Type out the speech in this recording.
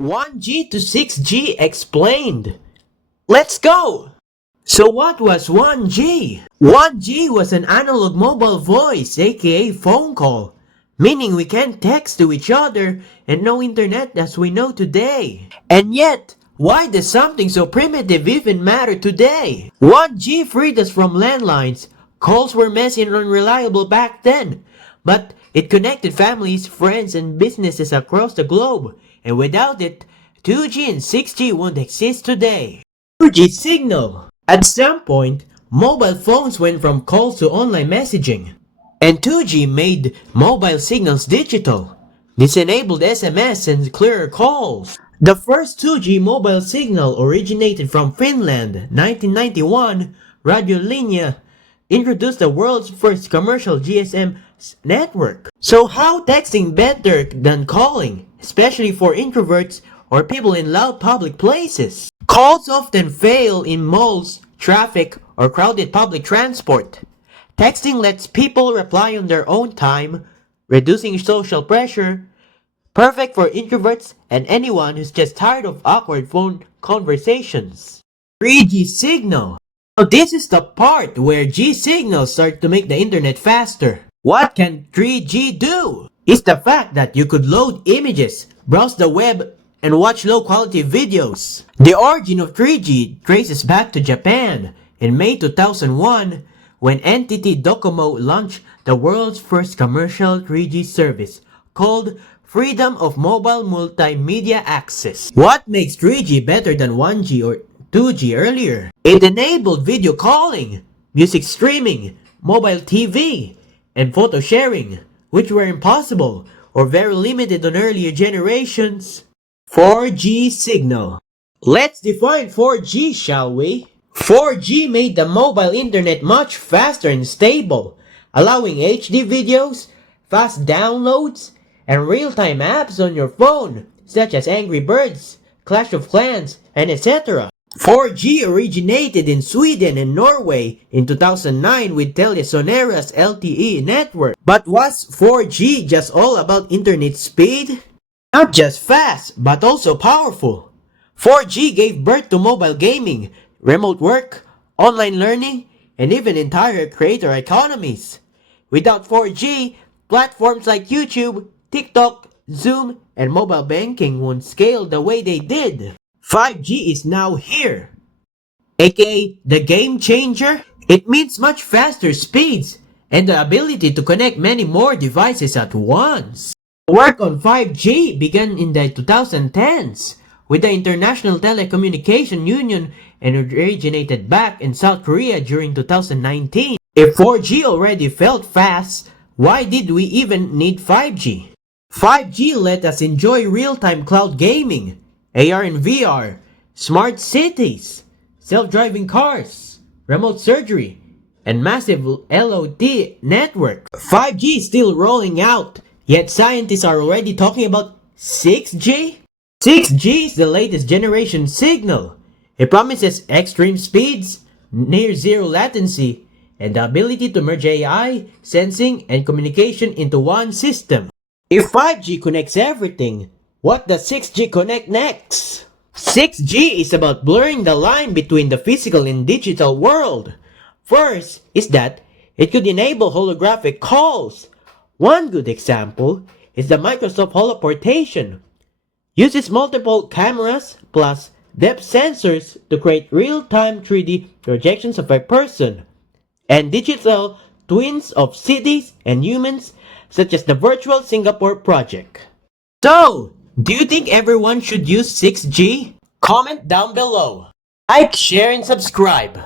1G to 6G explained. Let's go! So what was 1G? 1G was an analog mobile voice, aka phone call, meaning we can't text to each other and no internet as we know today. And yet, why does something so primitive even matter today? 1G freed us from landlines. Calls were messy and unreliable back then, but it connected families, friends, and businesses across the globe. And without it, 2G and 6G won't exist today. 2G signal. At some point, mobile phones went from calls to online messaging. And 2G made mobile signals digital. This enabled SMS and clearer calls. The first 2G mobile signal originated from Finland. 1991, Radio Linja introduced the world's first commercial GSM network. So how texting better than calling, especially for introverts or people in loud public places? Calls often fail in malls, traffic, or crowded public transport. Texting lets people reply on their own time, reducing social pressure, perfect for introverts and anyone who's just tired of awkward phone conversations. 3G signal. Now this is the part where G signals start to make the internet faster. What can 3G do? It's the fact that you could load images, browse the web, and watch low-quality videos. The origin of 3G traces back to Japan in May 2001 when NTT Docomo launched the world's first commercial 3G service called Freedom of Mobile Multimedia Access. What makes 3G better than 1G or 2G earlier? It enabled video calling, music streaming, mobile TV, and photo sharing, which were impossible or very limited on earlier generations. 4G signal. Let's define 4G, shall we? 4G made the mobile internet much faster and stable, allowing HD videos, fast downloads, and real-time apps on your phone, such as Angry Birds, Clash of Clans, and etc. 4G originated in Sweden and Norway in 2009 with TeliaSonera's LTE network. But was 4G just all about internet speed? Not just fast, but also powerful. 4G gave birth to mobile gaming, remote work, online learning, and even entire creator economies. Without 4G, platforms like YouTube, TikTok, Zoom, and mobile banking won't scale the way they did. 5G is now here, aka the game changer. It means much faster speeds and the ability to connect many more devices at once. Work on 5G began in the 2010s with the International Telecommunication Union and originated back in South Korea during 2019. If 4G already felt fast, why did we even need 5G? 5G let us enjoy real-time cloud gaming, AR and VR, smart cities, self-driving cars, remote surgery, and massive LOT network. 5G is still rolling out, yet scientists are already talking about 6G? 6G is the latest generation signal. It promises extreme speeds, near zero latency, and the ability to merge AI, sensing, and communication into one system. If 5G connects everything, what does 6G connect next? 6G is about blurring the line between the physical and digital world. First is that it could enable holographic calls. One good example is the Microsoft Holoportation. Uses multiple cameras plus depth sensors to create real-time 3D projections of a person and digital twins of cities and humans such as the Virtual Singapore project. So, do you think everyone should use 6G? Comment down below. Like, share, and subscribe.